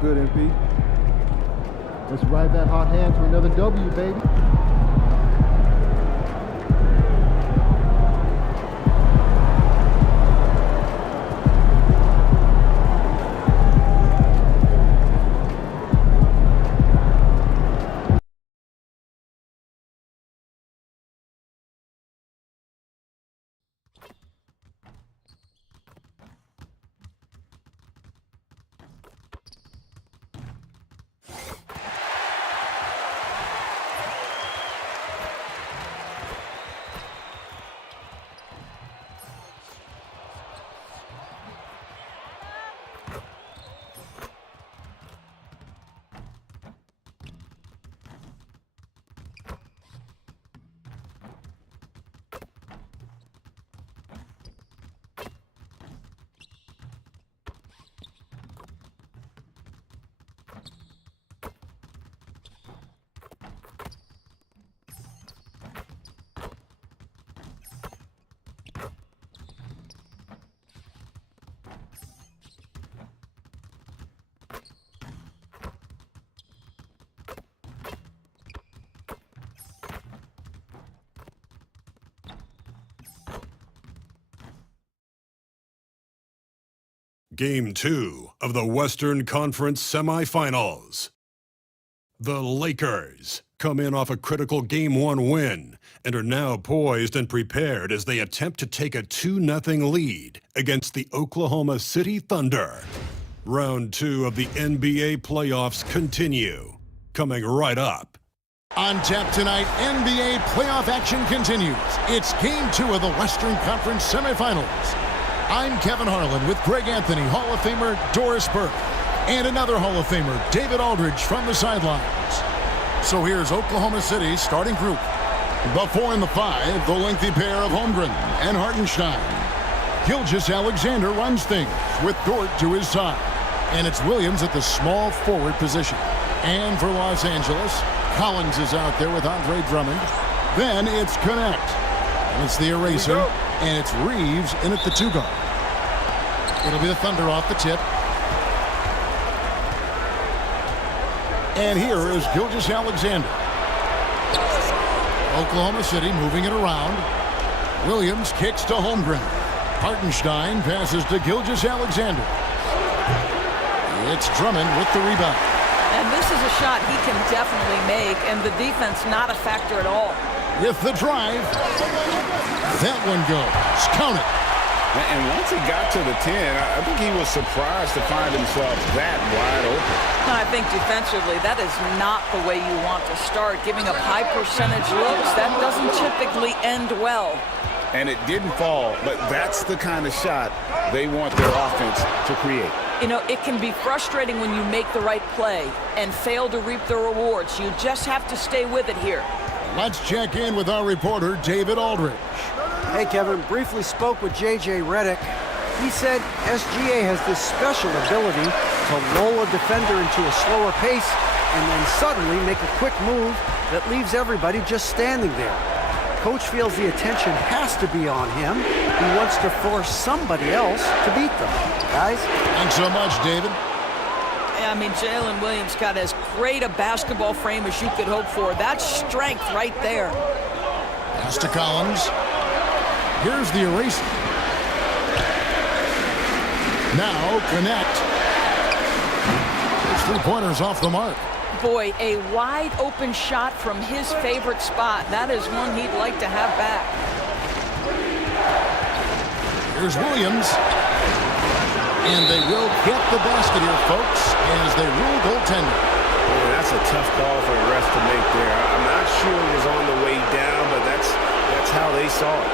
good, MP. Let's ride that hot hand to another W, baby. Game 2 of the Western Conference semifinals. The Lakers come in off a critical Game 1 win and are now poised and prepared as they attempt to take a 2-0 lead against the Oklahoma City Thunder. Round 2 of the NBA playoffs continue, coming right up. On tap tonight, NBA playoff action continues. It's Game 2 of the Western Conference semifinals. I'm Kevin Harlan with Greg Anthony, Hall of Famer Doris Burke, and another Hall of Famer, David Aldridge, from the sidelines. So here's Oklahoma City's starting group. The 4 and the 5, the lengthy pair of Holmgren and Hartenstein. Gilgeous-Alexander runs things with Dort to his side. And it's Williams at the small forward position. And for Los Angeles, Collins is out there with Andre Drummond. Then it's Connect. And it's the eraser. And it's Reeves in at the 2 guard. It'll be the Thunder off the tip. And here is Gilgeous-Alexander. Oklahoma City moving it around. Williams kicks to Holmgren. Hartenstein passes to Gilgeous-Alexander. It's Drummond with the rebound. And this is a shot he can definitely make, and the defense not a factor at all. With the drive. That one goes. Count it. And once he got to the 10, I think he was surprised to find himself that wide open. I think defensively, that is not the way you want to start. Giving up high percentage looks, that doesn't typically end well. And it didn't fall, but that's the kind of shot they want their offense to create. You know, it can be frustrating when you make the right play and fail to reap the rewards. You just have to stay with it here. Let's check in with our reporter, David Aldridge. Hey, Kevin. Briefly spoke with J.J. Redick. He said SGA has this special ability to lull a defender into a slower pace and then suddenly make a quick move that leaves everybody just standing there. Coach feels the attention has to be on him. He wants to force somebody else to beat them. Guys? Thanks so much, David. Yeah, I mean, Jalen Williams got as great a basketball frame as you could hope for. That's strength right there. Pass to Collins. Here's the eraser. Now Connect. His 3-pointers off the mark. Boy, a wide open shot from his favorite spot. That is one he'd like to have back. Here's Williams. And they will get the basket here, folks, as they rule goaltender. Boy, that's a tough call for the refs to make there. I'm not sure it was on the way down, but that's how they saw it.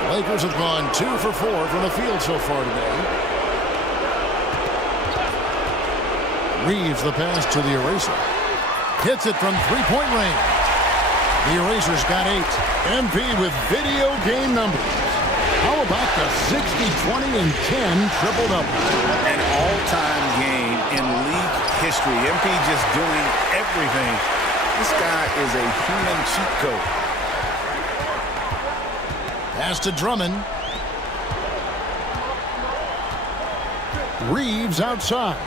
The Lakers have gone 2 for 4 from the field so far today. Reeves the pass to the eraser. Hits it from 3-point range. The eraser's got 8. MP with video game numbers. How about the 60, 20, and 10 triple-double? An all-time game in league history. MP just doing everything. This guy is a human cheat code. Pass to Drummond. Reeves outside.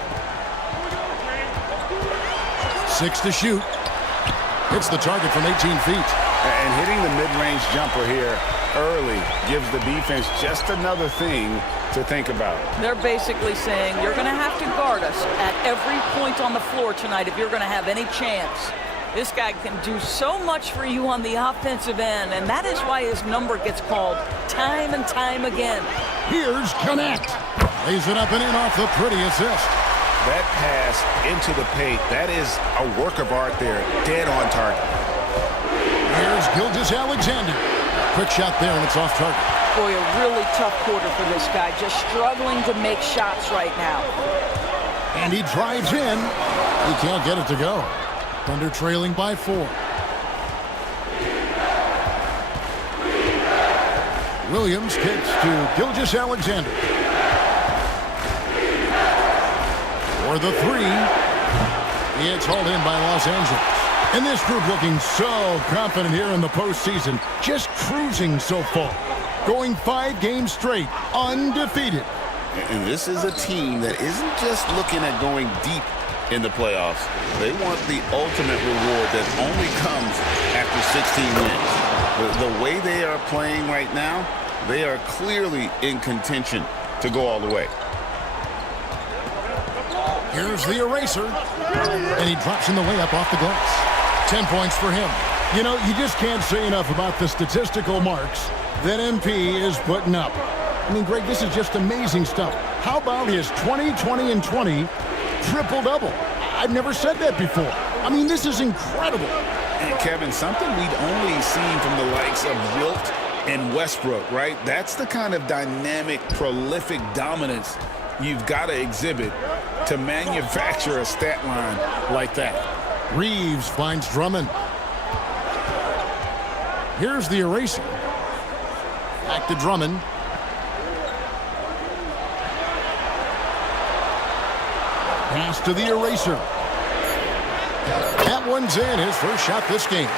6 to shoot. Hits the target from 18 feet. And hitting the mid-range jumper here early gives the defense just another thing to think about. They're basically saying you're going to have to guard us at every point on the floor tonight if you're going to have any chance. This guy can do so much for you on the offensive end, and that is why his number gets called time and time again. Here's Connect. Lays it up and in off the pretty assist. That pass into the paint, that is a work of art there, dead on target. Here's Gilgeous-Alexander. Quick shot there, and it's off target. Boy, a really tough quarter for this guy, just struggling to make shots right now. And he drives in. He can't get it to go. Thunder trailing by 4. Williams kicks to Gilgeous-Alexander. For the 3. It's hauled in by Los Angeles. And this group looking so confident here in the postseason. Just cruising so far. Going 5 games straight, undefeated. And this is a team that isn't just looking at going deep in the playoffs. They want the ultimate reward that only comes after 16 wins. The way they are playing right now, they are clearly in contention to go all the way. Here's the eraser. And he drops in the layup off the glass. 10 points for him. You know, you just can't say enough about the statistical marks that MP is putting up. I mean, Greg, this is just amazing stuff. How about his 20, 20, and 20 triple-double? I've never said that before. I mean, this is incredible. And Kevin, something we'd only seen from the likes of Wilt and Westbrook, right? That's the kind of dynamic, prolific dominance you've got to exhibit to manufacture a stat line like that. Reeves finds Drummond. Here's the eraser. Back to Drummond. Pass to the eraser. That one's in. His first shot this game.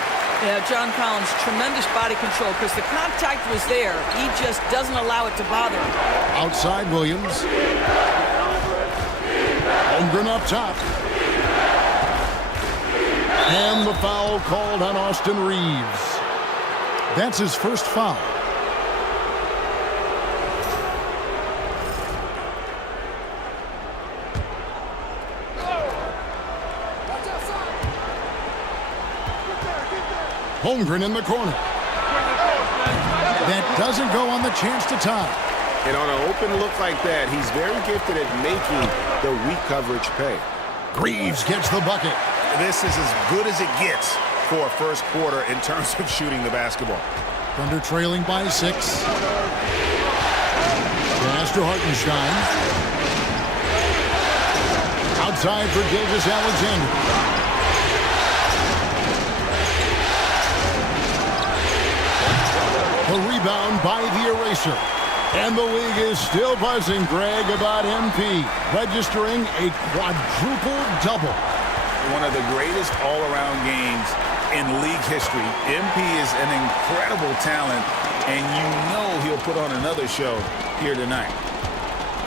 Yeah, John Collins, tremendous body control because the contact was there. He just doesn't allow it to bother him. Outside Williams. Holmgren up top. And the foul called on Austin Reeves. That's his first foul. Holmgren in the corner. That doesn't go on the chance to tie. And on an open look like that, he's very gifted at making the weak coverage pay. Reeves gets the bucket. This is as good as it gets for a first quarter in terms of shooting the basketball. Thunder trailing by 6. Pass to Hartenstein. Outside for Gilgeous-Alexander. The rebound by the eraser. And the league is still buzzing, Greg, about MP registering a quadruple-double. One of the greatest all-around games in league history. MP is an incredible talent, and you know he'll put on another show here tonight.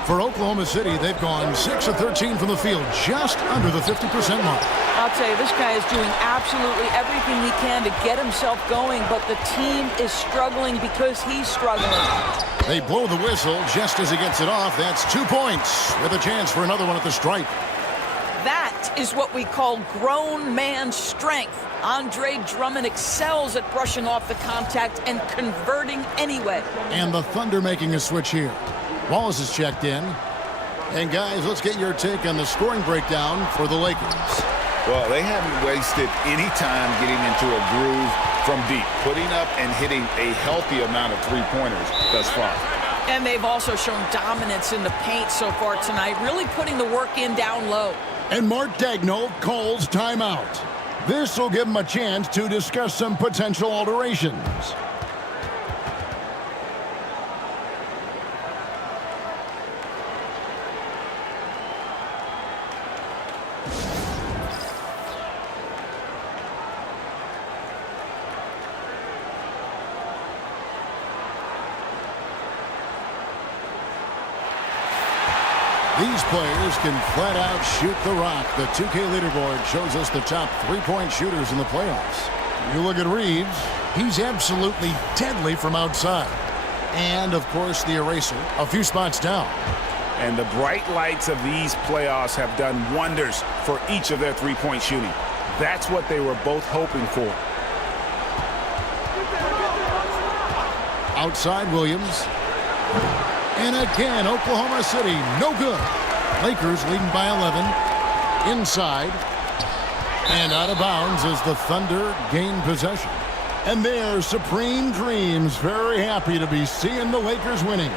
For Oklahoma City, they've gone 6 of 13 from the field, just under the 50% mark. I'll tell you, this guy is doing absolutely everything he can to get himself going, but the team is struggling because he's struggling. They blow the whistle just as he gets it off. That's 2 points with a chance for another one at the stripe. That is what we call grown man strength. Andre Drummond excels at brushing off the contact and converting anyway. And the Thunder making a switch here. Wallace is checked in. And guys, let's get your take on the scoring breakdown for the Lakers. Well, they haven't wasted any time getting into a groove from deep, putting up and hitting a healthy amount of three-pointers thus far. And they've also shown dominance in the paint so far tonight, really putting the work in down low. And Mark Daigneault calls timeout. This will give him a chance to discuss some potential alterations. These players can flat out shoot the rock. The 2K leaderboard shows us the top three-point shooters in the playoffs. You look at Reeves, he's absolutely deadly from outside. And, of course, the eraser, a few spots down. And the bright lights of these playoffs have done wonders for each of their three-point shooting. That's what they were both hoping for. Outside Williams. And again, Oklahoma City, no good. Lakers leading by 11. Inside. And out of bounds as the Thunder gain possession. And their Supreme Dreams very happy to be seeing the Lakers winning.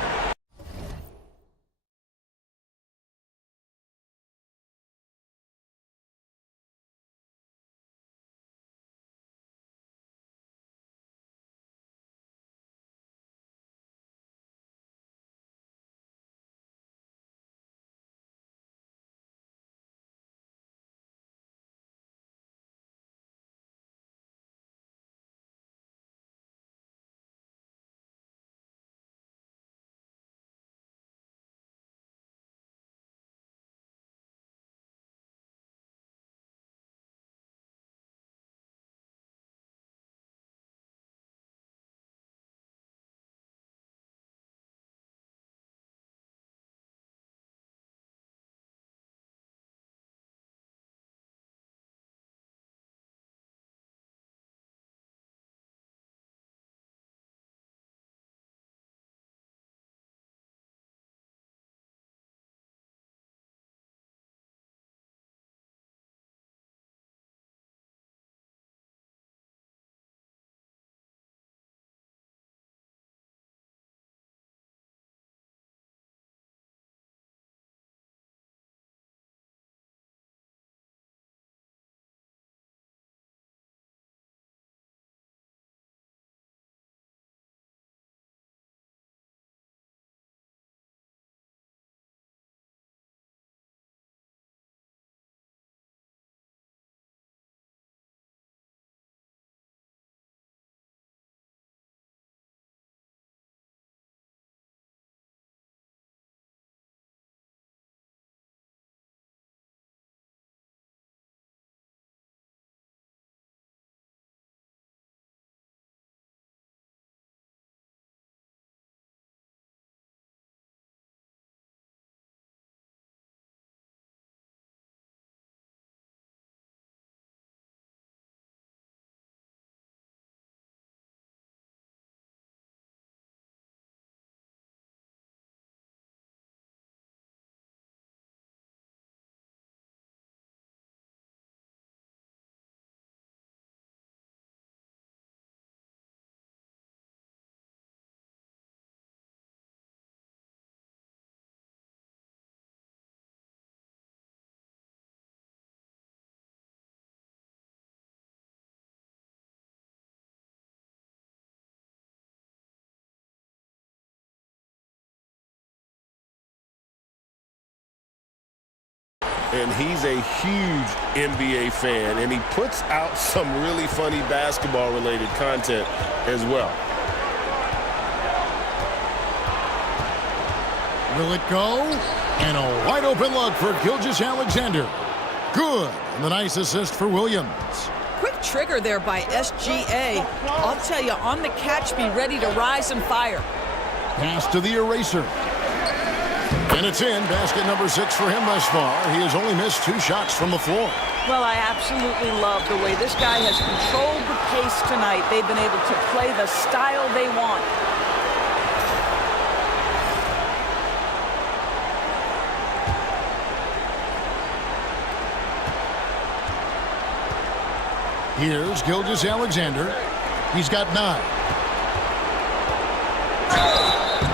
And he's a huge NBA fan, and he puts out some really funny basketball-related content as well. Will it go? And a wide-open look for Gilgeous-Alexander. Good. And the nice assist for Williams. Quick trigger there by SGA. I'll tell you, on the catch, be ready to rise and fire. Pass to the eraser. And it's in. Basket number 6 for him thus far. He has only missed 2 shots from the floor. Well, I absolutely love the way this guy has controlled the pace tonight. They've been able to play the style they want. Here's Gilgeous-Alexander. He's got 9.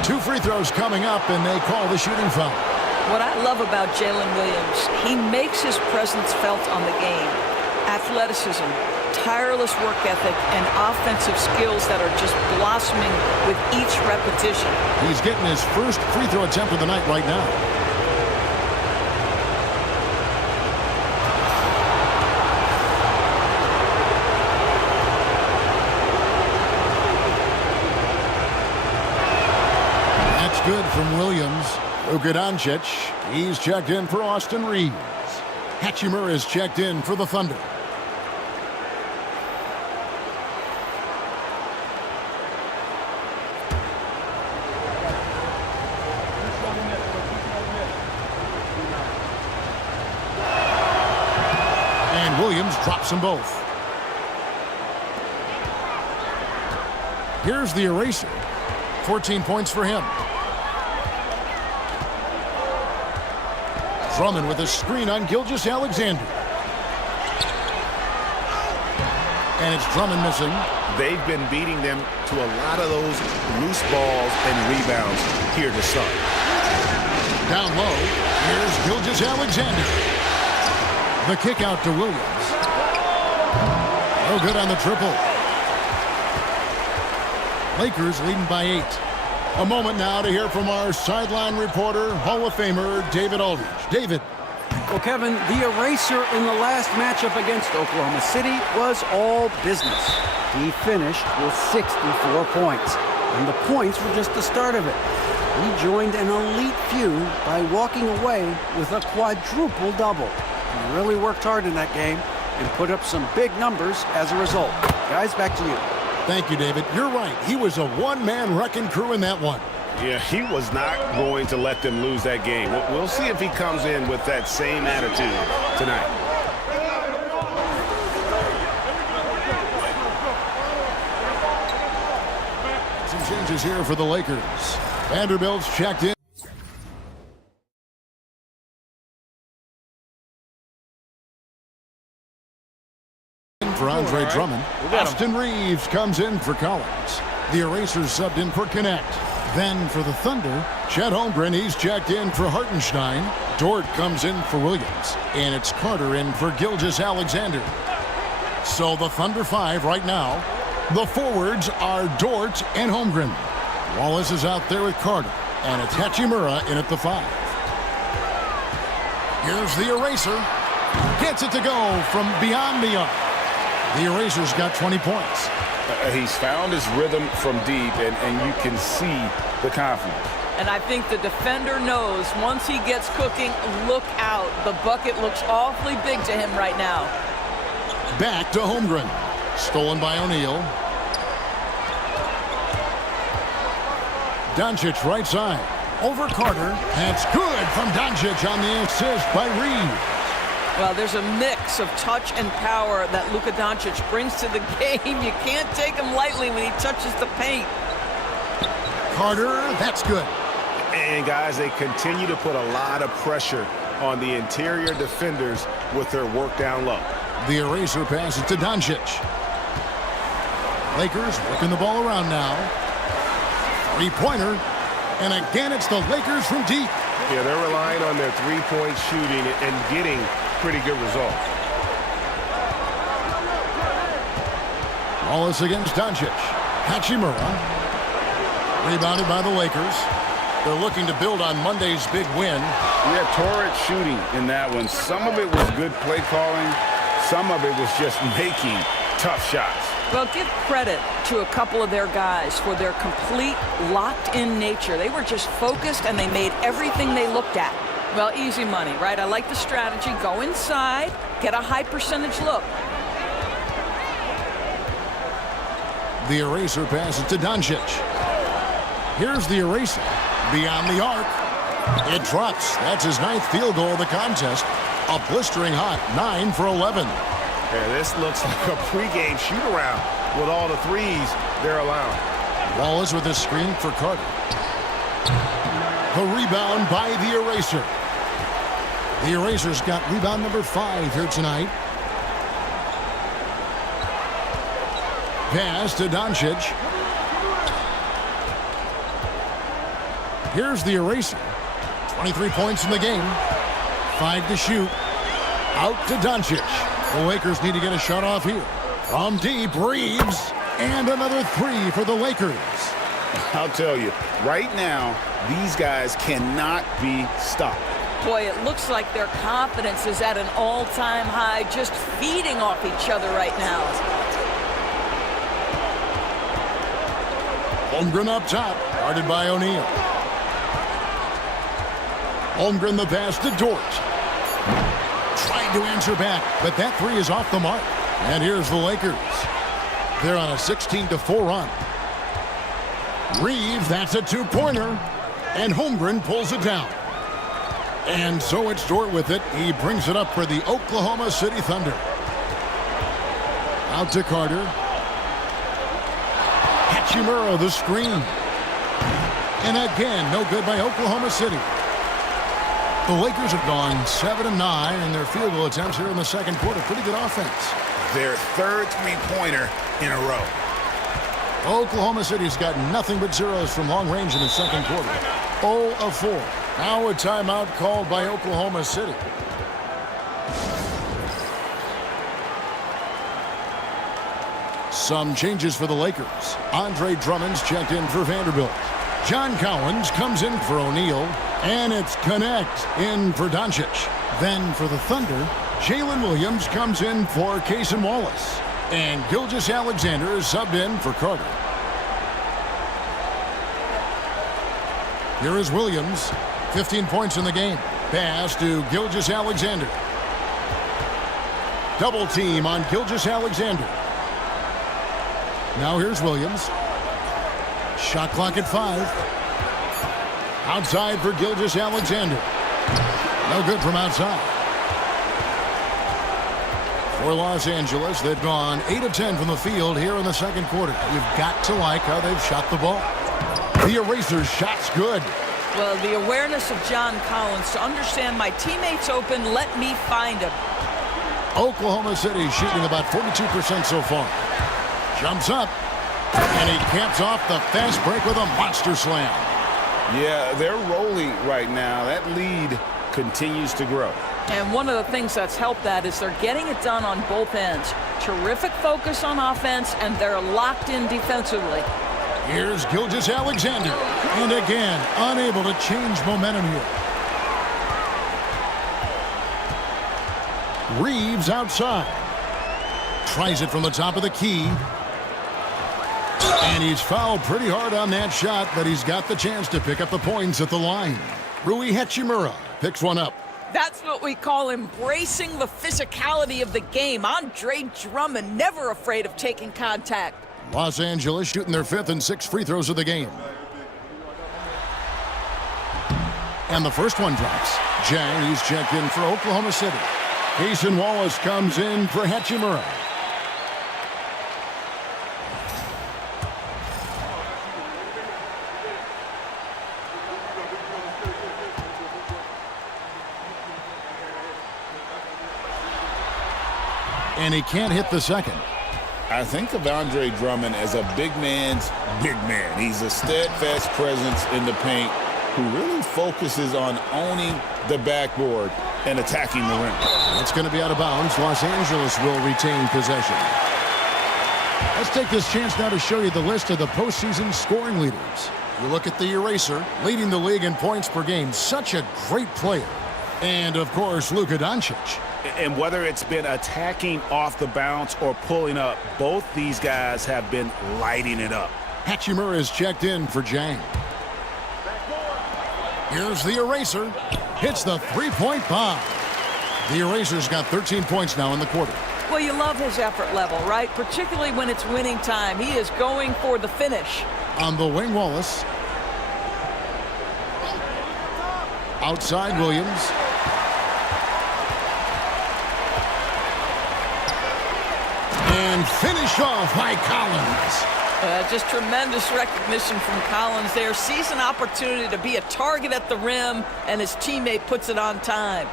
2 free throws coming up, and they call the shooting foul. What I love about Jalen Williams, he makes his presence felt on the game. Athleticism, tireless work ethic, and offensive skills that are just blossoming with each repetition. He's getting his first free throw attempt of the night right now. Good from Williams. Luka Doncic, he's checked in for Austin Reeves. Hachimura is checked in for the Thunder. And Williams drops them both. Here's the eraser. 14 points for him. Drummond with a screen on Gilgeous-Alexander. And it's Drummond missing. They've been beating them to a lot of those loose balls and rebounds here to start. Down low, here's Gilgeous-Alexander. The kick out to Williams. No good on the triple. Lakers leading by 8. A moment now to hear from our sideline reporter, Hall of Famer David Aldridge. David. Well, Kevin, the eraser in the last matchup against Oklahoma City was all business. He finished with 64 points, and the points were just the start of it. He joined an elite few by walking away with a quadruple double. He really worked hard in that game and put up some big numbers as a result. Guys, back to you. Thank you, David. You're right. He was a one-man wrecking crew in that one. Yeah, he was not going to let them lose that game. We'll see if he comes in with that same attitude tonight. Some changes here for the Lakers. Vanderbilt's checked in. For Andre Drummond. Austin Reeves comes in for Collins. The Erasers subbed in for Connect. Then for the Thunder, Chet Holmgren, he's checked in for Hartenstein. Dort comes in for Williams. And it's Carter in for Gilgeous-Alexander. So the Thunder 5 right now. The forwards are Dort and Holmgren. Wallace is out there with Carter. And it's Hachimura in at the 5. Here's the Eraser. Gets it to go from beyond the arc. The Eraser's got 20 points. He's found his rhythm from deep, and you can see the confidence. And I think the defender knows once he gets cooking, look out. The bucket looks awfully big to him right now. Back to Holmgren. Stolen by O'Neal. Doncic right side. Over Carter. That's good from Doncic on the assist by Reeves. Well, there's a mix of touch and power that Luka Doncic brings to the game. You can't take him lightly when he touches the paint. Carter, that's good. And, guys, they continue to put a lot of pressure on the interior defenders with their work down low. The Eraser passes to Doncic. Lakers working the ball around now. Three-pointer. And again, it's the Lakers from deep. Yeah, they're relying on their three-point shooting and getting pretty good results. Wallace against Doncic. Hachimura. Rebounded by the Lakers. They're looking to build on Monday's big win. We had torrid shooting in that one. Some of it was good play calling. Some of it was just making tough shots. Well, give credit to a couple of their guys for their complete locked-in nature. They were just focused, and they made everything they looked at. Well, easy money, right? I like the strategy. Go inside, get a high percentage look. The Eraser passes to Doncic. Here's the Eraser. Beyond the arc. It drops. That's his 9th field goal of the contest. A blistering hot 9 for 11. Yeah, this looks like a pregame shoot-around with all the threes they're allowing. Wallace with a screen for Carter. The rebound by the Eraser. The Eraser's got rebound number 5 here tonight. Pass to Doncic. Here's the Eraser. 23 points in the game. 5 to shoot. Out to Doncic. The Lakers need to get a shot off here. From deep, Reeves. And another 3 for the Lakers. I'll tell you, right now, these guys cannot be stopped. Boy, it looks like their confidence is at an all-time high, just feeding off each other right now. Holmgren up top, guarded by O'Neal. Holmgren the pass to Dort. Trying to answer back, but that three is off the mark. And here's the Lakers. They're on a 16-4 run. Reeves, that's a two-pointer. And Holmgren pulls it down. And so it's Dort with it. He brings it up for the Oklahoma City Thunder. Out to Carter. Hachimura, the screen. And again, no good by Oklahoma City. The Lakers have gone 7-9 in their field goal attempts here in the second quarter. Pretty good offense. Their third three-pointer in a row. Oklahoma City's got nothing but zeros from long range in the second quarter. 0 of 4. Now a timeout called by Oklahoma City. Some changes for the Lakers. Andre Drummond's checked in for Vanderbilt. John Collins comes in for O'Neal. And it's Connect in for Doncic. Then for the Thunder, Jalen Williams comes in for Cason Wallace. And Gilgeous-Alexander is subbed in for Carter. Here is Williams. 15 points in the game. Pass to Gilgeous-Alexander. Double team on Gilgeous-Alexander. Now here's Williams. Shot clock at 5. Outside for Gilgeous-Alexander. No good from outside. For Los Angeles, they've gone 8 of 10 from the field here in the second quarter. You've got to like how they've shot the ball. The eraser's shot's good. Well, the awareness of John Collins to understand my teammate's open, let me find him. Oklahoma City shooting about 42% so far. Jumps up, and he caps off the fast break with a monster slam. Yeah, they're rolling right now. That lead continues to grow. And one of the things that's helped that is they're getting it done on both ends. Terrific focus on offense, and they're locked in defensively. Here's Gilgeous-Alexander. And again, unable to change momentum here. Reeves outside. Tries it from the top of the key. And he's fouled pretty hard on that shot, but he's got the chance to pick up the points at the line. Rui Hachimura picks one up. That's what we call embracing the physicality of the game. Andre Drummond, never afraid of taking contact. Los Angeles shooting their 5th and 6th free throws of the game. And the first one drops. Jang, he's checked in for Oklahoma City. Cason Wallace comes in for Hachimura. And he can't hit the second. I think of Andre Drummond as a big man's big man. He's a steadfast presence in the paint who really focuses on owning the backboard and attacking the rim. It's going to be out of bounds. Los Angeles will retain possession. Let's take this chance now to show you the list of the postseason scoring leaders. You look at the eraser, leading the league in points per game. Such a great player. And, of course, Luka Doncic. And whether it's been attacking off the bounce or pulling up, both these guys have been lighting it up. Hachimura is checked in for Jang. Here's the eraser. Hits the three-point bomb. The eraser's got 13 points now in the quarter. Well, you love his effort level, right? Particularly when it's winning time. He is going for the finish. On the wing, Wallace. Outside, Williams. And finish off by Collins. Just tremendous recognition from Collins there. Sees an opportunity to be a target at the rim, and his teammate puts it on time.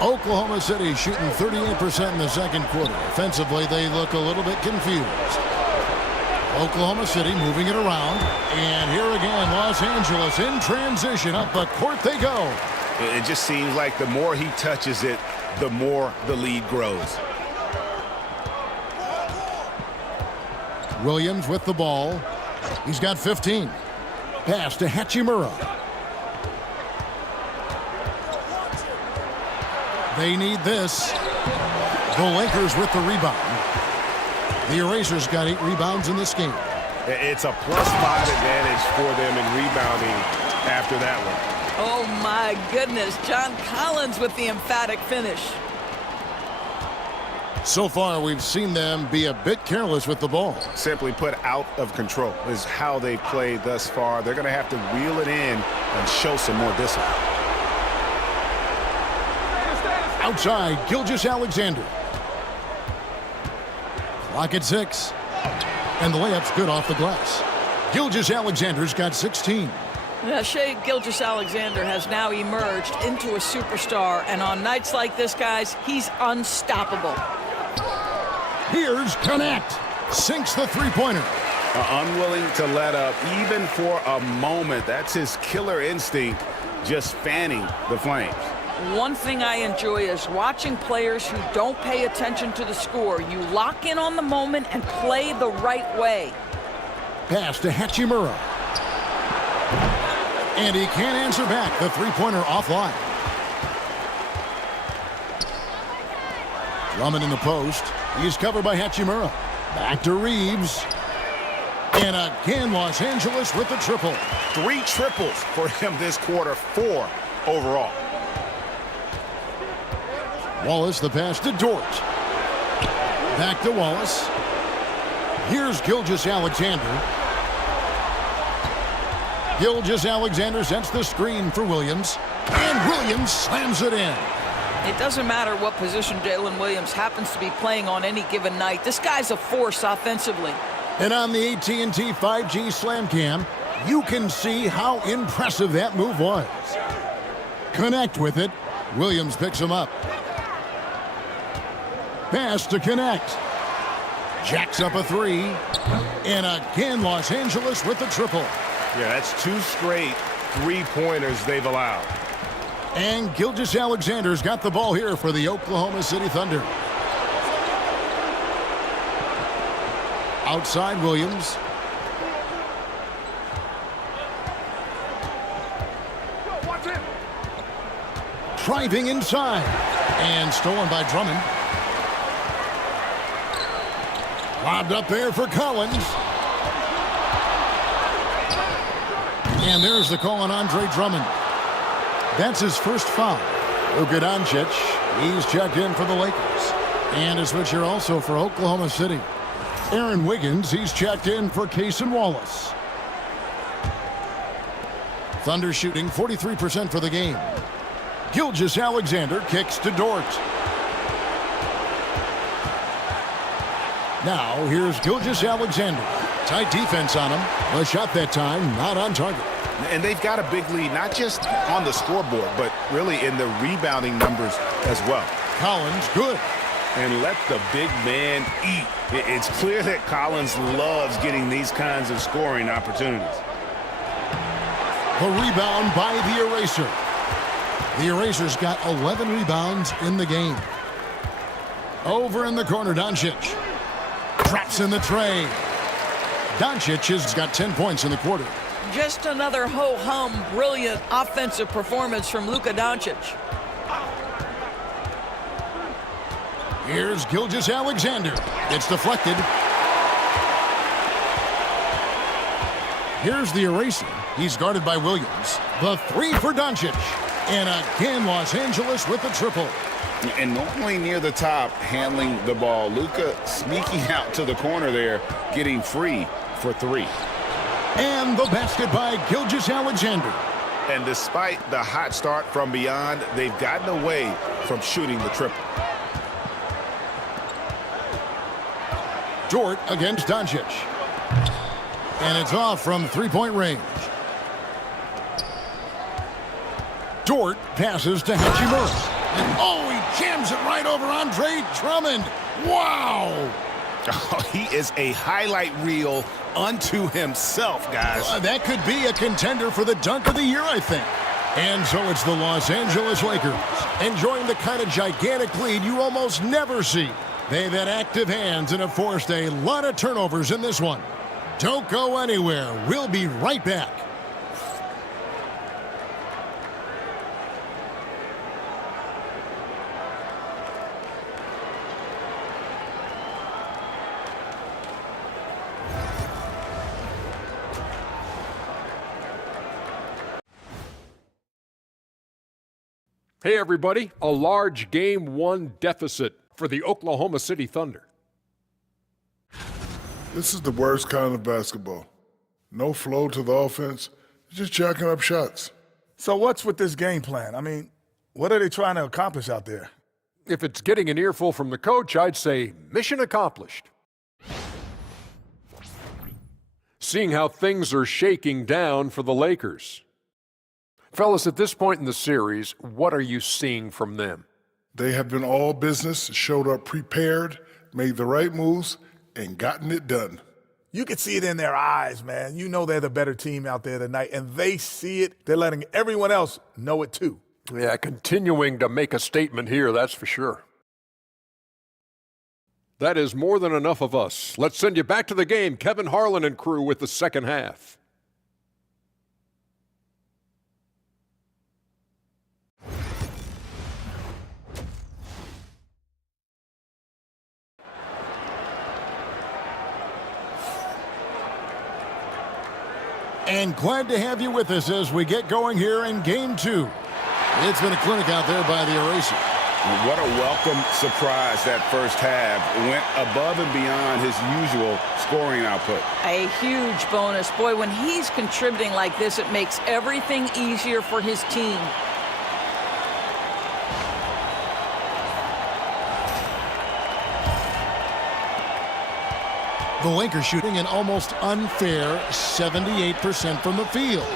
Oklahoma City shooting 38% in the second quarter. Offensively, they look a little bit confused. Oklahoma City moving it around. And here again, Los Angeles in transition. Up the court they go. It just seems like the more he touches it, the more the lead grows. Williams with the ball. He's got 15. Pass to Hachimura. They need this. The Lakers with the rebound. The Erasers got 8 rebounds in this game. It's a +5 advantage for them in rebounding after that one. Oh, my goodness. John Collins with the emphatic finish. So far, we've seen them be a bit careless with the ball. Simply put, out of control is how they've played thus far. They're going to have to reel it in and show some more discipline. Outside, Gilgeous-Alexander. Clock at 6. And the layup's good off the glass. Gilgeous-Alexander's got 16. Yeah, Shai Gilgeous-Alexander has now emerged into a superstar, and on nights like this, guys, he's unstoppable. Here's Connect. Sinks the three-pointer. Unwilling to let up even for a moment. That's his killer instinct, just fanning the flames. One thing I enjoy is watching players who don't pay attention to the score. You lock in on the moment and play the right way. Pass to Hachimura. And he can't answer back. The three-pointer offline. Drummond in the post. He's covered by Hachimura. Back to Reeves. And again, Los Angeles with the triple. 3 triples for him this quarter, 4 overall. Wallace, the pass to Dort. Back to Wallace. Here's Gilgeous-Alexander. Gilgeous-Alexander sets the screen for Williams. And Williams slams it in. It doesn't matter what position Jalen Williams happens to be playing on any given night. This guy's a force offensively. And on the AT&T 5G Slam Cam, you can see how impressive that move was. Connect with it. Williams picks him up. Pass to Connect. Jacks up a 3. And again, Los Angeles with the triple. Yeah, that's 2 straight three-pointers they've allowed. And Gilgeous-Alexander's got the ball here for the Oklahoma City Thunder. Outside Williams. Driving inside. And stolen by Drummond. Lobbed up there for Collins. And there's the call on Andre Drummond. That's his first foul. Luka Doncic, he's checked in for the Lakers. And a switcher also for Oklahoma City. Aaron Wiggins, he's checked in for Cason Wallace. Thunder shooting 43% for the game. Gilgeous-Alexander kicks to Dort. Now here's Gilgeous-Alexander. Tight defense on him. A shot that time, not on target. And they've got a big lead, not just on the scoreboard, but really in the rebounding numbers as well. Collins, good. And let the big man eat. It's clear that Collins loves getting these kinds of scoring opportunities. The rebound by the Eraser. The Eraser's got 11 rebounds in the game. Over in the corner, Doncic. Drops in the tray. Doncic has got 10 points in the quarter. Just another ho-hum, brilliant offensive performance from Luka Doncic. Here's Gilgeous-Alexander. It's deflected. Here's the Eraser. He's guarded by Williams. The 3 for Doncic. And again, Los Angeles with the triple. And normally near the top, handling the ball. Luka sneaking out to the corner there, getting free for 3. And the basket by Gilgeous-Alexander. And despite the hot start from beyond, they've gotten away from shooting the triple. Dort against Doncic. And it's off from three-point range. Dort passes to Hachimura. And oh, he jams it right over Andre Drummond. Wow! Oh, he is a highlight reel unto himself, guys. That could be a contender for the dunk of the year, I think. And so it's the Los Angeles Lakers enjoying the kind of gigantic lead you almost never see. They've had active hands and have forced a lot of turnovers in this one. Don't go anywhere. We'll be right back. Hey everybody, a large Game 1 deficit for the Oklahoma City Thunder. This is the worst kind of basketball. No flow to the offense, just jacking up shots. So what's with this game plan? I mean, what are they trying to accomplish out there? If it's getting an earful from the coach, I'd say mission accomplished. Seeing how things are shaking down for the Lakers. Fellas, at this point in the series, what are you seeing from them? They have been all business, showed up prepared, made the right moves, and gotten it done. You can see it in their eyes, man. You know they're the better team out there tonight, and they see it. They're letting everyone else know it too. Yeah, continuing to make a statement here, that's for sure. That is more than enough of us. Let's send you back to the game, Kevin Harlan and crew, with the second half. And glad to have you with us as we get going here in Game 2. It's been a clinic out there by the eraser. What a welcome surprise that first half. Went above and beyond his usual scoring output. A huge bonus. Boy, when he's contributing like this, it makes everything easier for his team. The Lakers shooting an almost unfair 78% from the field.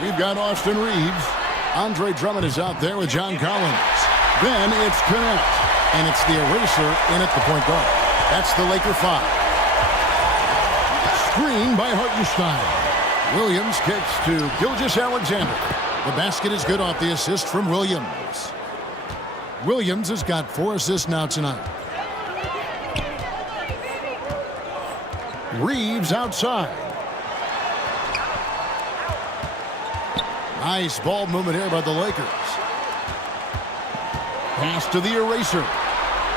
We've got Austin Reeves. Andre Drummond is out there with John Collins. Then it's Connect, and it's the eraser in at the point guard. That's the Laker 5. Screen by Hartenstein. Williams kicks to Gilgeous-Alexander. The basket is good off the assist from Williams. Williams has got 4 assists now tonight. Reeves outside. Nice ball movement here by the Lakers. Pass to the eraser.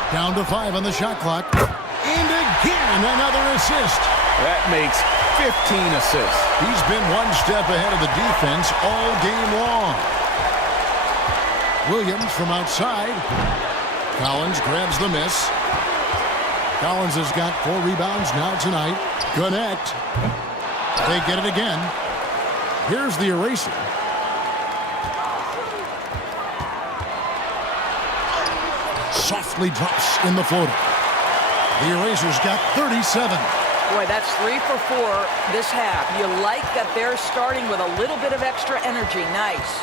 Down to 5 on the shot clock. And again, another assist. That makes 15 assists. He's been one step ahead of the defense all game long. Williams from outside. Collins grabs the miss. Collins has got 4 rebounds now tonight. Connect. They get it again. Here's the eraser. Softly drops in the floater. The eraser's got 37. Boy, that's 3 for 4 this half. You like that they're starting with a little bit of extra energy. Nice.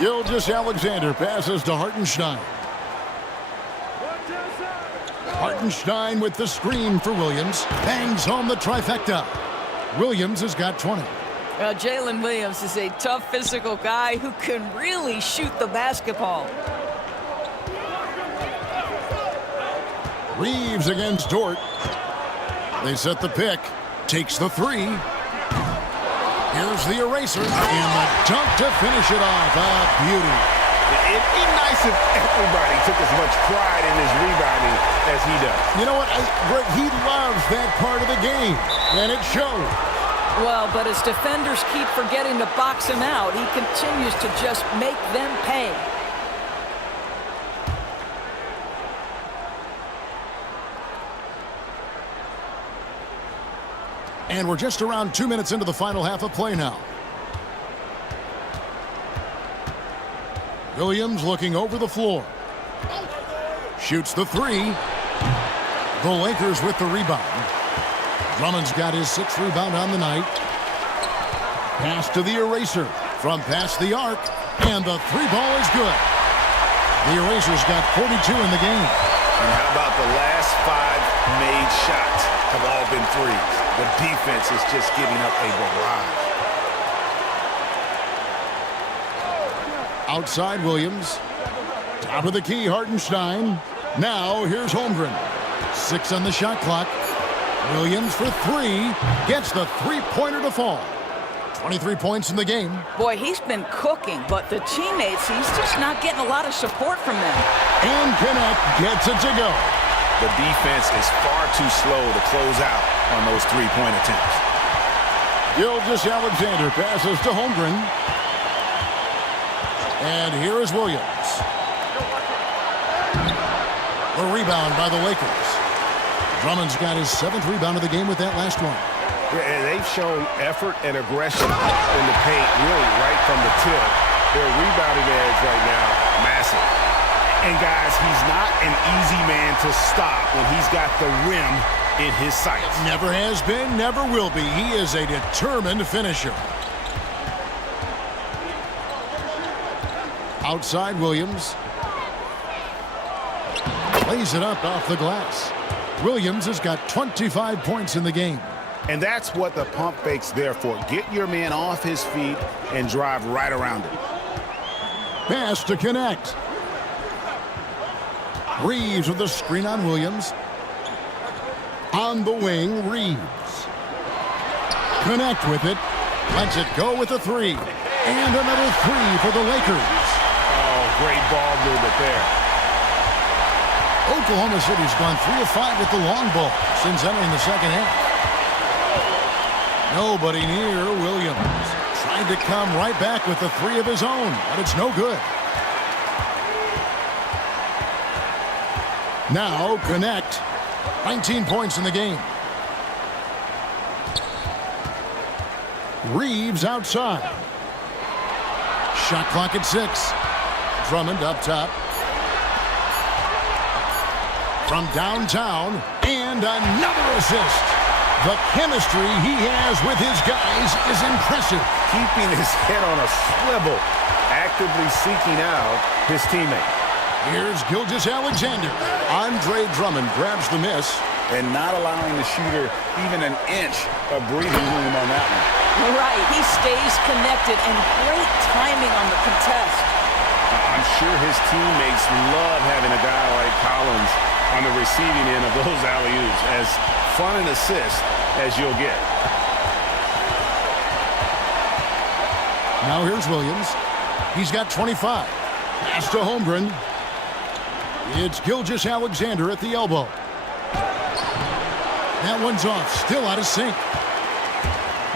Gilgeous-Alexander passes to Hartenstein. Hartenstein with the screen for Williams. Bangs home the trifecta. Williams has got 20. Jalen Williams is a tough physical guy who can really shoot the basketball. Reeves against Dort. They set the pick. Takes the 3. Here's the eraser. And the dunk to finish it off. A beauty. It'd be nice if everybody took as much pride in his rebounding as he does. You know what? Greg, he loves that part of the game, and it shows. Well, but as defenders keep forgetting to box him out, he continues to just make them pay. And we're just around 2 minutes into the final half of play now. Williams looking over the floor. Shoots the 3. The Lakers with the rebound. Drummond's got his 6th rebound on the night. Pass to the eraser from past the arc. And the 3-ball is good. The eraser's got 42 in the game. And how about the last 5 made shots have all been threes? The defense is just giving up a barrage. Outside Williams. Top of the key, Hartenstein. Now here's Holmgren. 6 on the shot clock. Williams for 3. Gets the 3-pointer to fall. 23 points in the game. Boy, he's been cooking, but the teammates, he's just not getting a lot of support from them. And Connect gets it to go. The defense is far too slow to close out on those 3-point attempts. Gilgeous-Alexander passes to Holmgren. And here is Williams. A rebound by the Lakers. Drummond's got his 7th rebound of the game with that last one. Yeah, and they've shown effort and aggression in the paint really right from the tip. Their rebounding edge right now, massive. And guys, he's not an easy man to stop when he's got the rim in his sights. Never has been, never will be. He is a determined finisher. Outside Williams. Lays it up off the glass. Williams has got 25 points in the game. And that's what the pump fake's there for. Get your man off his feet and drive right around him. Pass to connect. Reeves with the screen on Williams. On the wing, Reeves. Connect with it. Lets it go with a 3. And another 3 for the Lakers. Oh, great ball movement there. Oklahoma City's gone 3 of 5 with the long ball since entering the second half. Nobody near Williams. Trying to come right back with the 3 of his own, but it's no good. Now connect. 19 points in the game. Reeves outside. Shot clock at 6. Drummond up top. From downtown, and another assist. The chemistry he has with his guys is impressive. Keeping his head on a swivel, actively seeking out his teammate. Here's Gilgeous-Alexander. Andre Drummond grabs the miss. And not allowing the shooter even an inch of breathing room on that one. Right, he stays connected, and great timing on the contest. I'm sure his teammates love having a guy like Collins on the receiving end of those alley-oops. As fun an assist as you'll get. Now here's Williams. He's got 25. Pass to Holmgren. It's Gilgeous-Alexander at the elbow. That one's off, still out of sync.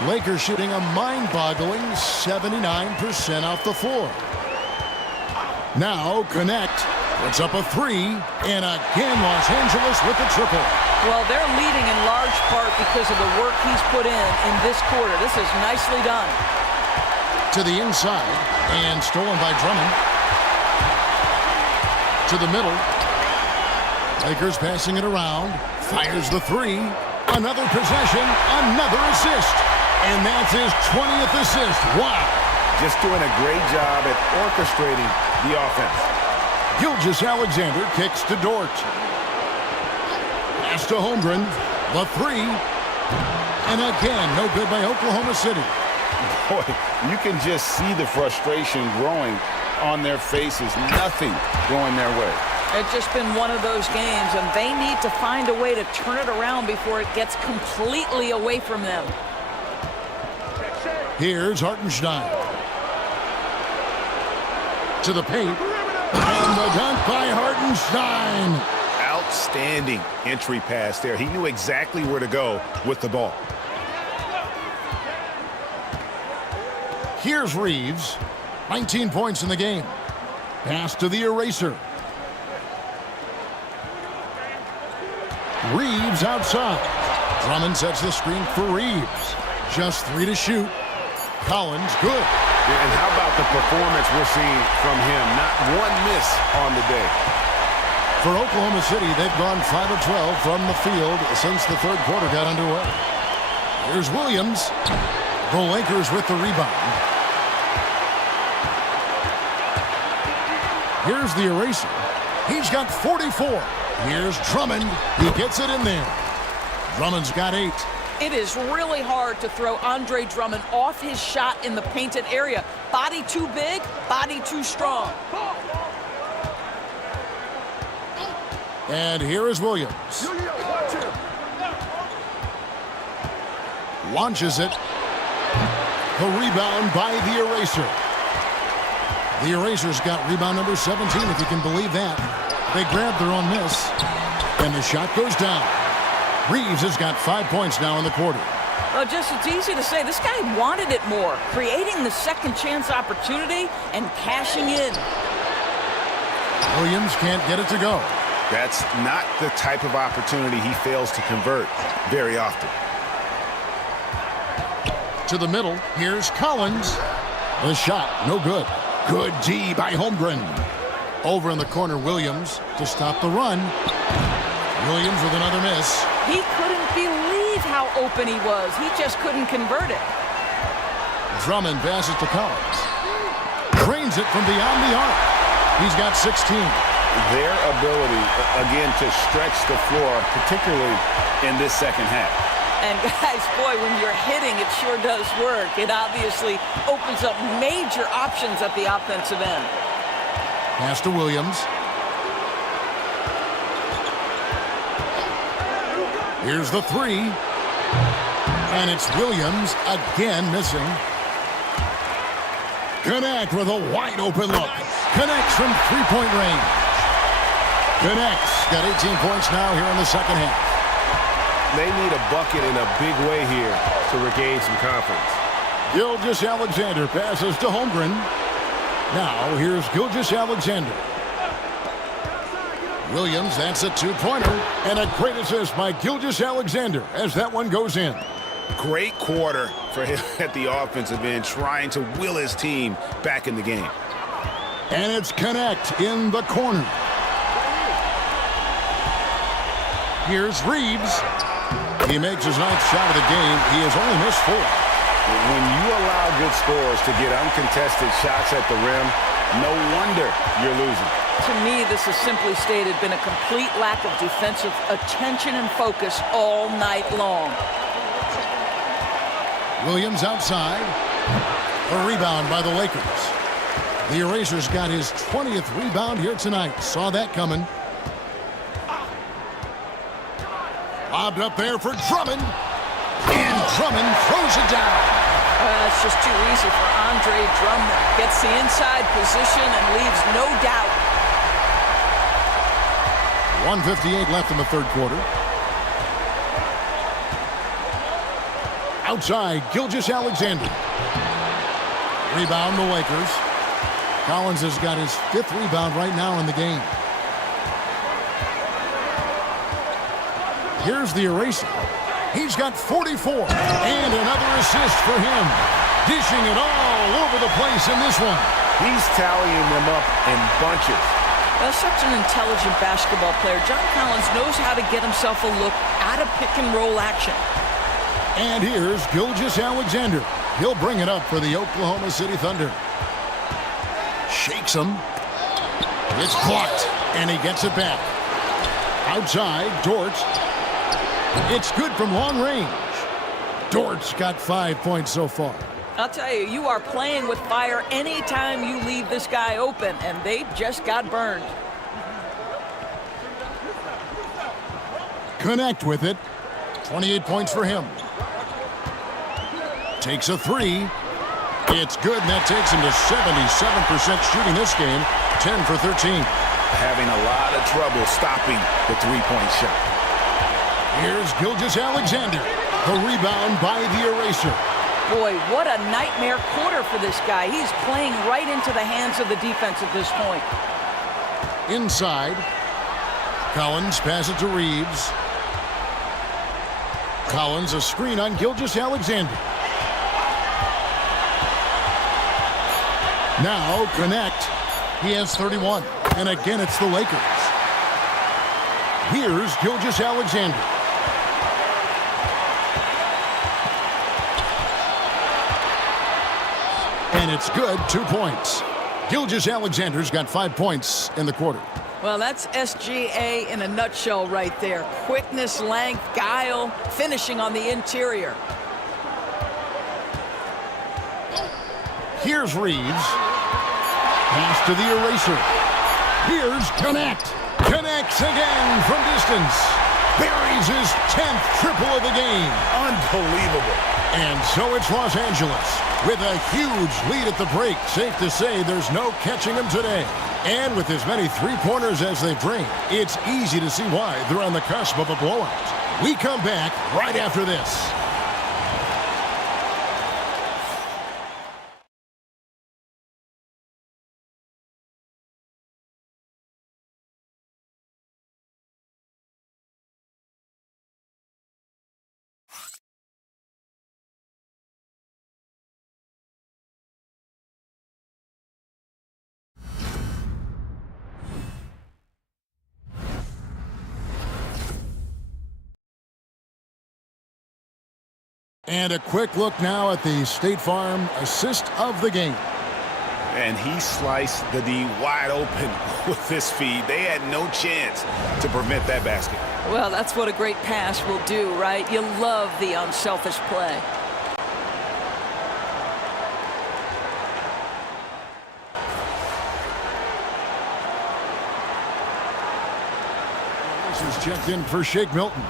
Lakers shooting a mind-boggling 79% off the floor. Now connect. Puts up a 3, and again Los Angeles with the triple. Well, they're leading in large part because of the work he's put in this quarter. This is nicely done. To the inside, and stolen by Drummond. To the middle. Lakers passing it around. Fires the 3. Another possession, another assist. And that's his 20th assist. Wow. Just doing a great job at orchestrating the offense. Gilgeous-Alexander kicks to Dort. Pass to Holmgren. The 3. And again, no good by Oklahoma City. Boy, you can just see the frustration growing on their faces. Nothing going their way. It's just been one of those games, and they need to find a way to turn it around before it gets completely away from them. Here's Hartenstein. To the paint. And the dunk by Hartenstein. Outstanding entry pass there. He knew exactly where to go with the ball. Here's Reeves. 19 points in the game. Pass to the eraser. Reeves outside. Drummond sets the screen for Reeves. Just 3 to shoot. Collins, good. And how about the performance we're seeing from him? Not one miss on the day. For Oklahoma City, they've gone 5 of 12 from the field since the third quarter got underway. Here's Williams. The Lakers with the rebound. Here's the eraser. He's got 44. Here's Drummond. He gets it in there. Drummond's got 8. It is really hard to throw Andre Drummond off his shot in the painted area. Body too big, body too strong. And here is Williams. Launches it. The rebound by the eraser. The eraser's got rebound number 17, if you can believe that. They grab their own miss, and the shot goes down. Reeves has got 5 points now in the quarter. Well, just it's easy to say. This guy wanted it more, creating the second chance opportunity and cashing in. Williams can't get it to go. That's not the type of opportunity he fails to convert very often. To the middle, here's Collins. The shot, no good. Good D by Holmgren. Over in the corner, Williams to stop the run. Williams with another miss. He couldn't believe how open he was. He just couldn't convert it. Drummond passes to Collins. Drains it from beyond the arc. He's got 16. Their ability, again, to stretch the floor, particularly in this second half. And guys, boy, when you're hitting, it sure does work. It obviously opens up major options at the offensive end. Pass to Williams. Here's the three. And it's Williams again missing. Connect with a wide open look. Connects from three-point range. Connects. Got 18 points now here in the second half. They need a bucket in a big way here to regain some confidence. Gilgeous-Alexander passes to Holmgren. Now here's Gilgeous-Alexander. Williams, that's a two-pointer. And a great assist by Gilgeous-Alexander as that one goes in. Great quarter for him at the offensive end, trying to will his team back in the game. And it's Connect in the corner. Here's Reeves. He makes his ninth shot of the game. He has only missed 4. When you allow good scorers to get uncontested shots at the rim, no wonder you're losing. To me, this has simply stated been a complete lack of defensive attention and focus all night long. Williams outside. A rebound by the Lakers. The Erasers got his 20th rebound here tonight. Saw that coming. Lobbed up there for Drummond. And Drummond throws it down. It's just too easy for Andre Drummond. Gets the inside position and leaves no doubt. 1:58 left in the third quarter. Outside, Gilgeous-Alexander. Rebound the Lakers. Collins has got his 5th rebound right now in the game. Here's the eraser. He's got 44. And another assist for him. Dishing it all over the place in this one. He's tallying them up in bunches. Well, such an intelligent basketball player. John Collins knows how to get himself a look out of pick-and-roll action. And here's Gilgeous-Alexander. He'll bring it up for the Oklahoma City Thunder. Shakes him. It's blocked, and he gets it back. Outside, Dort. It's good from long range. Dort's got 5 points so far. I'll tell you, you are playing with fire anytime you leave this guy open, and they just got burned. Connect with it. 28 points for him. Takes a three. It's good, and that takes him to 77% shooting this game. 10 for 13. Having a lot of trouble stopping the three-point shot. Here's Gilgeous-Alexander. The rebound by the eraser. Boy, what a nightmare quarter for this guy. He's playing right into the hands of the defense at this point. Inside. Collins passes to Reeves. Collins, a screen on Gilgeous-Alexander. Now, Connect. He has 31. And again, it's the Lakers. Here's Gilgeous-Alexander. And it's good, 2 points. Gilgeous-Alexander's got 5 points in the quarter. Well, that's SGA in a nutshell right there. Quickness, length, guile, finishing on the interior. Here's Reeves. Pass to the eraser. Here's Connect. Connects again from distance. Buries his 10th triple of the game. Unbelievable. And so it's Los Angeles with a huge lead at the break. Safe to say there's no catching them today. And with as many three-pointers as they drain, it's easy to see why they're on the cusp of a blowout. We come back right after this. And a quick look now at the State Farm assist of the game. And he sliced the D wide open with this feed. They had no chance to prevent that basket. Well, that's what a great pass will do, right? You love the unselfish play. This is checked in for Shake Milton.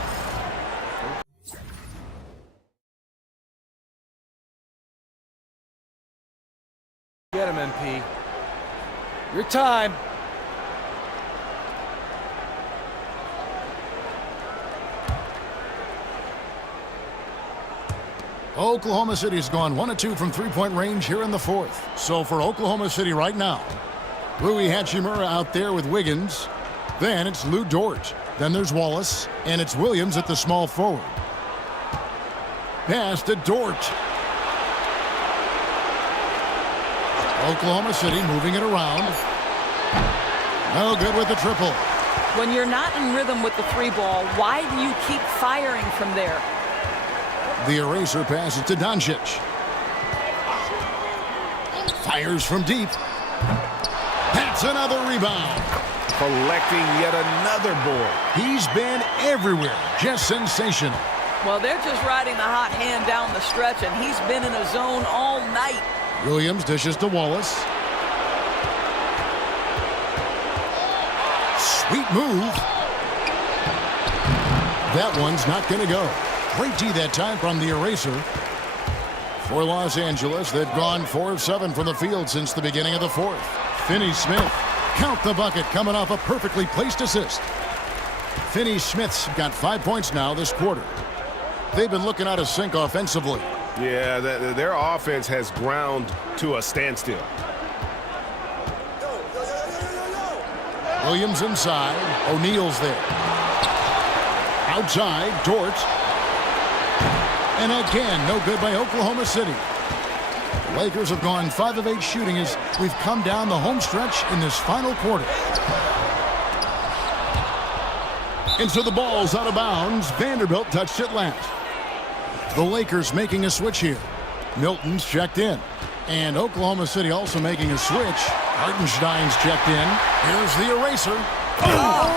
Get him, MP. Your time. Oklahoma City's gone 1 of 2 from three-point range here in the fourth. So for Oklahoma City right now, Rui Hachimura out there with Wiggins. Then it's Lou Dort. Then there's Wallace. And it's Williams at the small forward. Pass to Dort. Oklahoma City moving it around. No good with the triple. When you're not in rhythm with the three ball, why do you keep firing from there? The eraser passes to Doncic. Fires from deep. That's another rebound. Collecting yet another board. He's been everywhere. Just sensational. Well, they're just riding the hot hand down the stretch, and he's been in a zone all night. Williams dishes to Wallace. Sweet move. That one's not going to go. Great D that time from the eraser. For Los Angeles, they've gone 4 of 7 from the field since the beginning of the fourth. Finney-Smith, count the bucket, coming off a perfectly placed assist. Finney-Smith's got 5 points now this quarter. They've been looking out of sync offensively. Yeah, their offense has ground to a standstill. Williams inside. O'Neal's there. Outside, Dort. And again, no good by Oklahoma City. The Lakers have gone 5 of 8 shooting as we've come down the home stretch in this final quarter. And so the ball's out of bounds. Vanderbilt touched it last. The Lakers making a switch here. Milton's checked in. And Oklahoma City also making a switch. Hartenstein's checked in. Here's the eraser. Oh!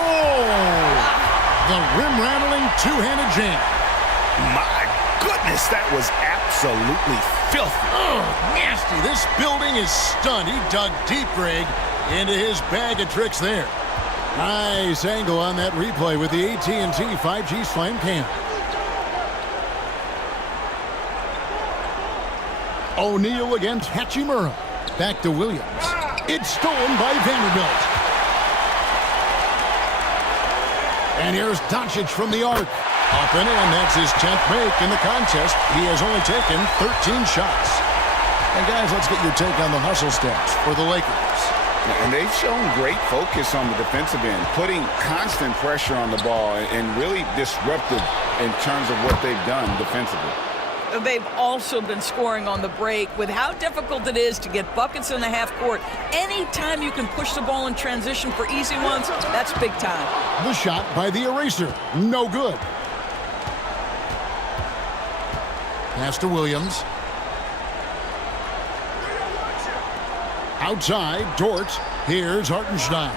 The rim-rattling two-handed jam. My goodness, that was absolutely filthy. Oh, nasty. This building is stunned. He dug deep, Greg, into his bag of tricks there. Nice angle on that replay with the AT&T 5G Slam Cam. O'Neal against Hachimura. Back to Williams. It's stolen by Vanderbilt. And here's Doncic from the arc. Up and in. That's his 10th make in the contest. He has only taken 13 shots. And guys, let's get your take on the hustle stats for the Lakers. And they've shown great focus on the defensive end, putting constant pressure on the ball and really disruptive in terms of what they've done defensively. They've also been scoring on the break. With how difficult it is to get buckets in the half court, anytime you can push the ball in transition for easy ones, that's big time. The shot by the eraser. No good. Pass to Williams. Outside, Dort. Here's Hartenstein.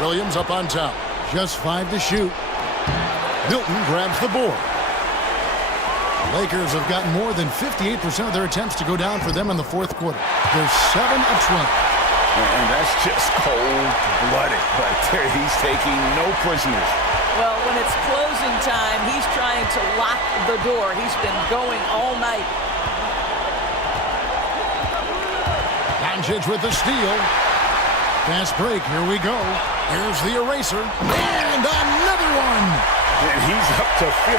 Williams up on top. Just 5 to shoot. Milton grabs the board. The Lakers have gotten more than 58% of their attempts to go down for them in the fourth quarter. They're 7 of 20. And that's just cold-blooded right there. He's taking no prisoners. Well, when it's closing time, he's trying to lock the door. He's been going all night. Doncic with the steal. Fast break. Here we go. Here's the eraser. And another one. And he's up to 52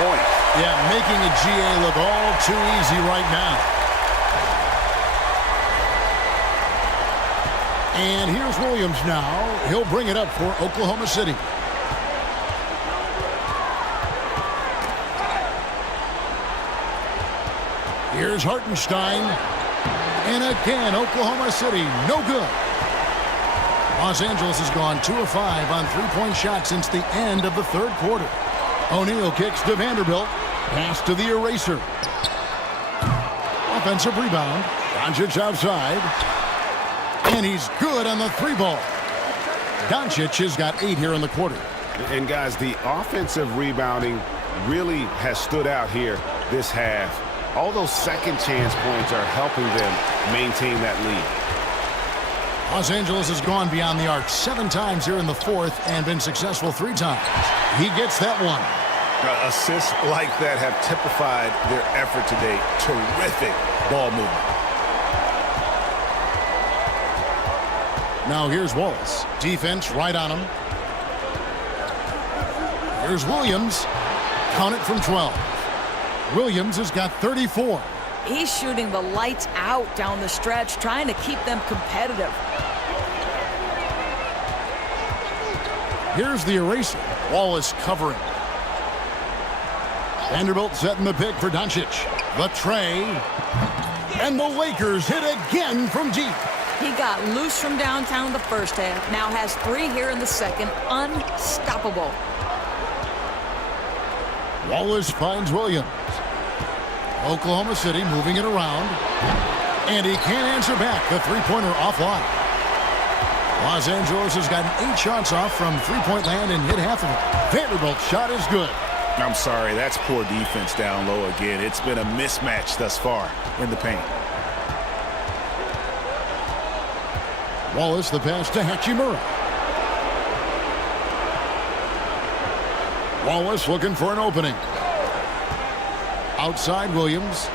points. Yeah, making a GA look all too easy right now. And here's Williams now. He'll bring it up for Oklahoma City. Here's Hartenstein. And again, Oklahoma City, no good. Los Angeles has gone 2 of 5 on three-point shots since the end of the third quarter. O'Neal kicks to Vanderbilt. Pass to the eraser. Offensive rebound. Doncic outside. And he's good on the 3-ball. Doncic has got 8 here in the quarter. And guys, the offensive rebounding really has stood out here this half. All those second chance points are helping them maintain that lead. Los Angeles has gone beyond the arc 7 times here in the fourth and been successful 3 times. He gets that one. Assists like that have typified their effort today. Terrific ball movement. Now here's Wallace. Defense right on him. Here's Williams. Count it from 12. Williams has got 34. He's shooting the lights out down the stretch, trying to keep them competitive. Here's the eraser. Wallace covering. Vanderbilt setting the pick for Doncic. The tray. And the Lakers hit again from deep. He got loose from downtown the first half. Now has 3 here in the second. Unstoppable. Wallace finds Williams. Oklahoma City moving it around. And he can't answer back. The three-pointer offline. Los Angeles has gotten 8 shots off from three-point land and hit half of it. Vanderbilt's shot is good. I'm sorry, that's poor defense down low again. It's been a mismatch thus far in the paint. Wallace the pass to Hachimura. Wallace looking for an opening. Outside Williams.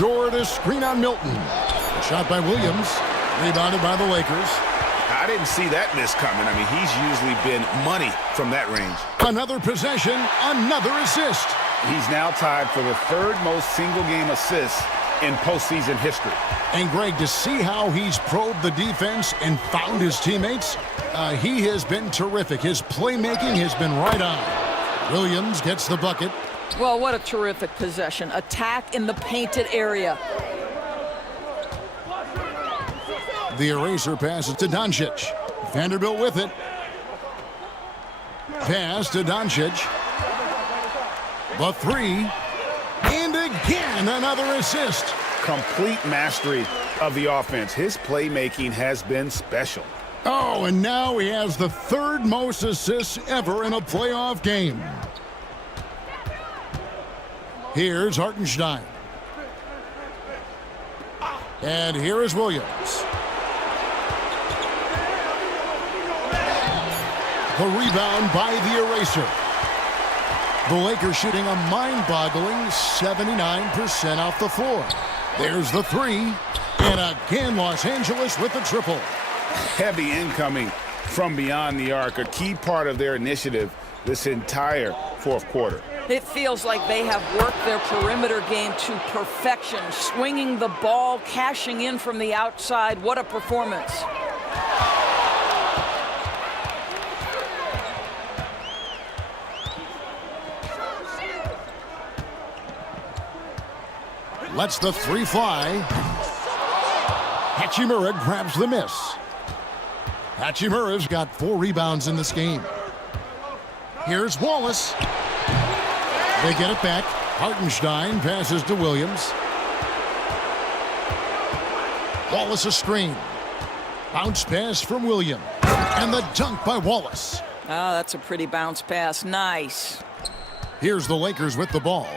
Door to screen on Milton. Shot by Williams. Rebounded by the Lakers. I didn't see that miss coming. I mean, he's usually been money from that range. Another possession, another assist. He's now tied for the 3rd most single-game assists in postseason history. And Greg, to see how he's probed the defense and found his teammates, he has been terrific. His playmaking has been right on. Williams gets the bucket. Well, what a terrific possession. Attack in the painted area. The eraser passes to Doncic. Vanderbilt with it. Pass to Doncic. The 3. And again, another assist. Complete mastery of the offense. His playmaking has been special. Oh, and now he has the 3rd most assists ever in a playoff game. Here's Hartenstein. And here is Williams. The rebound by the eraser. The Lakers shooting a mind-boggling 79% off the floor. There's the 3. And again, Los Angeles with the triple. Heavy incoming from beyond the arc, a key part of their initiative this entire 4th quarter. It feels like they have worked their perimeter game to perfection, swinging the ball, cashing in from the outside. What a performance. Lets the 3 fly. Hachimura grabs the miss. Hachimura's got 4 rebounds in this game. Here's Wallace. They get it back. Hartenstein passes to Williams. Wallace a screen. Bounce pass from Williams. And the dunk by Wallace. Oh, that's a pretty bounce pass. Nice. Here's the Lakers with the ball.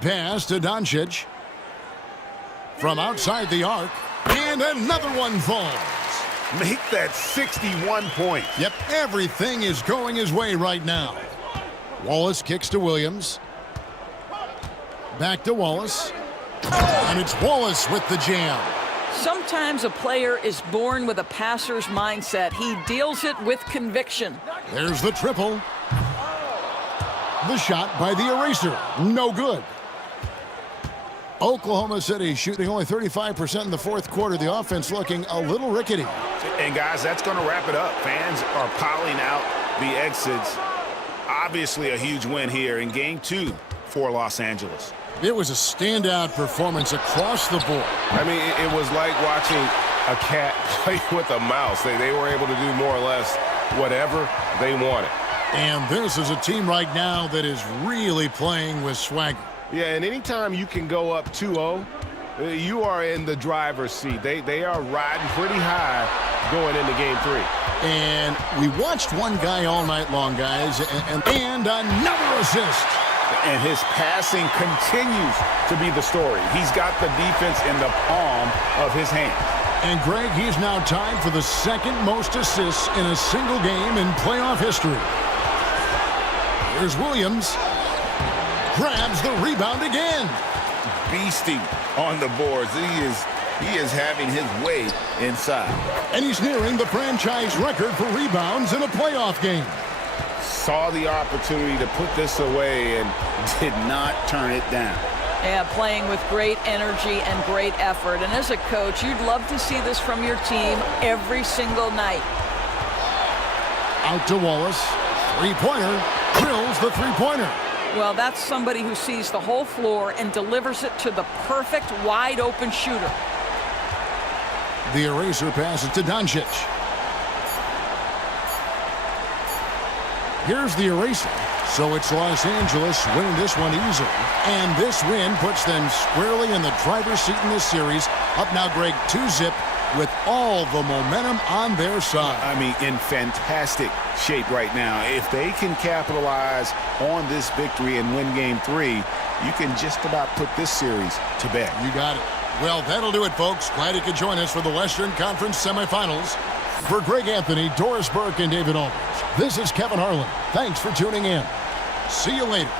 Pass to Doncic. From outside the arc. And another one falls. Make that 61 points. Yep, everything is going his way right now. Wallace kicks to Williams. Back to Wallace. And it's Wallace with the jam. Sometimes a player is born with a passer's mindset. He deals it with conviction. There's the triple. The shot by the eraser. No good. Oklahoma City shooting only 35% in the 4th quarter. The offense looking a little rickety. And guys, that's going to wrap it up. Fans are piling out the exits. Obviously a huge win here in Game 2 for Los Angeles. It was a standout performance across the board. I mean, it was like watching a cat play with a mouse. They were able to do more or less whatever they wanted. And this is a team right now that is really playing with swagger. Yeah, and anytime you can go up 2-0, you are in the driver's seat. They are riding pretty high going into game 3. And we watched one guy all night long, guys, and another assist. And his passing continues to be the story. He's got the defense in the palm of his hand. And Greg, he's now tied for the second most assists in a single game in playoff history. Here's Williams. Grabs the rebound again. Beasting on the boards. He is having his way inside. And he's nearing the franchise record for rebounds in a playoff game. Saw the opportunity to put this away and did not turn it down. Yeah, playing with great energy and great effort. And as a coach, you'd love to see this from your team every single night. Out to Wallace. Three-pointer. Drills the three-pointer. Well, that's somebody who sees the whole floor and delivers it to the perfect wide-open shooter. The eraser passes to Doncic. Here's the eraser. So it's Los Angeles winning this one easily. And this win puts them squarely in the driver's seat in this series. Up now, Greg, 2-0 with all the momentum on their side. I mean, in fantastic shape right now. If they can capitalize on this victory and win game 3, you can just about put this series to bed. You got it. Well, that'll do it, folks. Glad you could join us for the Western Conference semifinals. For Greg Anthony, Doris Burke, and David Aldridge, this is Kevin Harlan. Thanks for tuning in. See you later.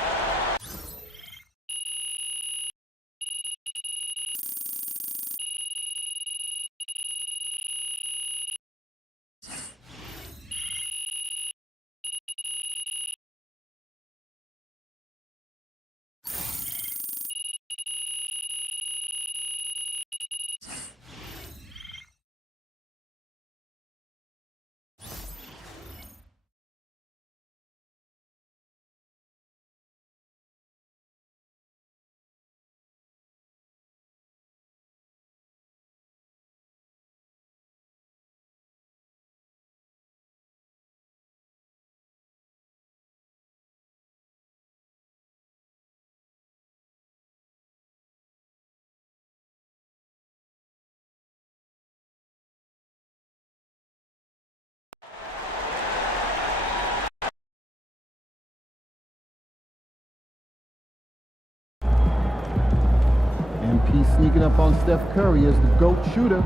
MP sneaking up on Steph Curry as the GOAT shooter.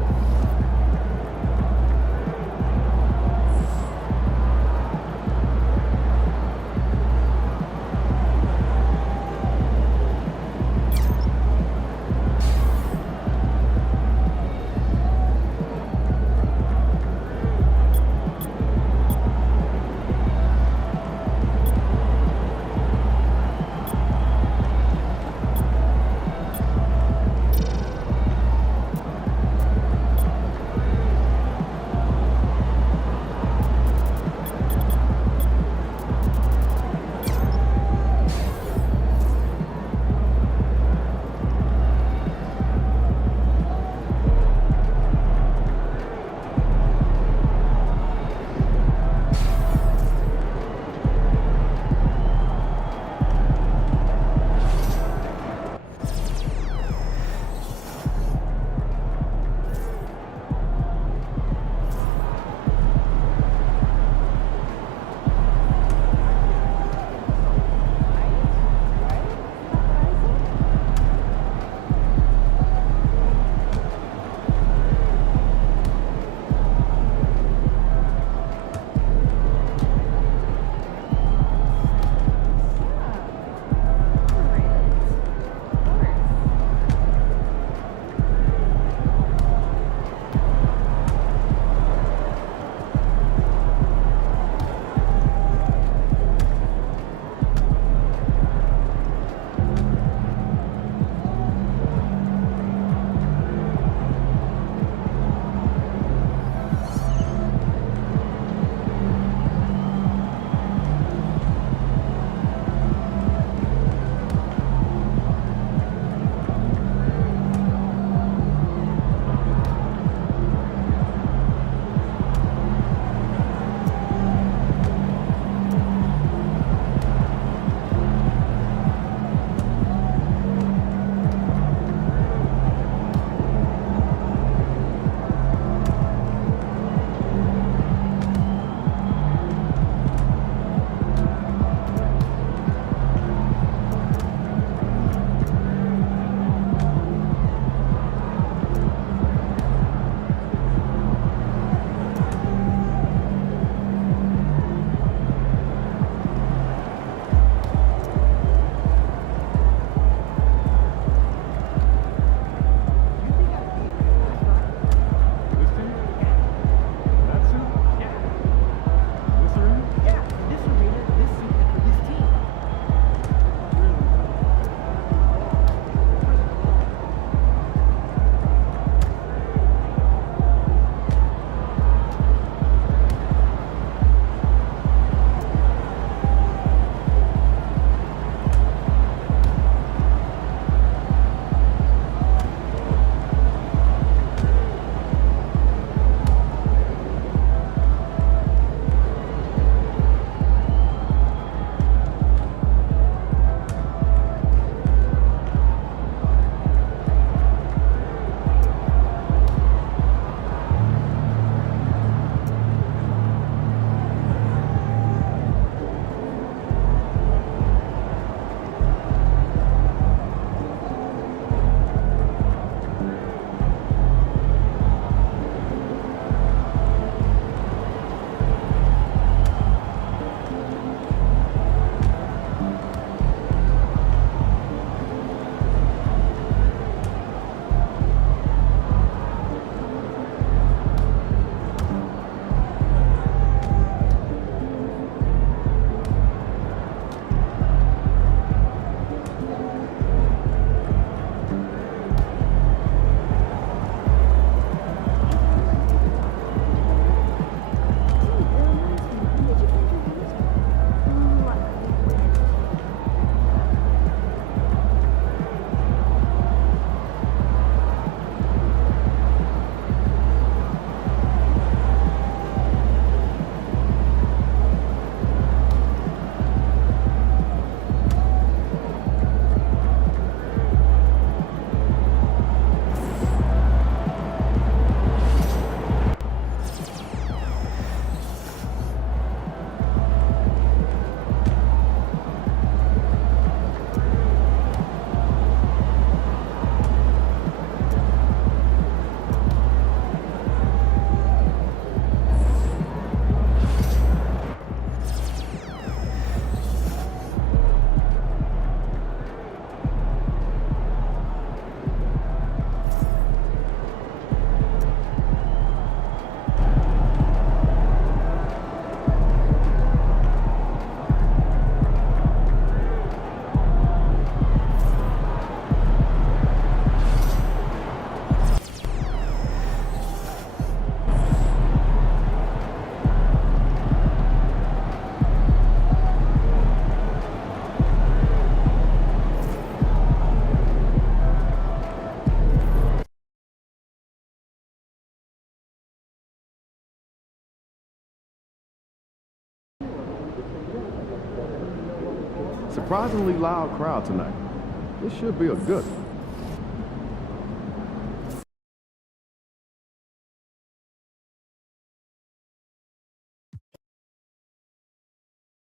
surprisingly loud crowd tonight. This should be a good one.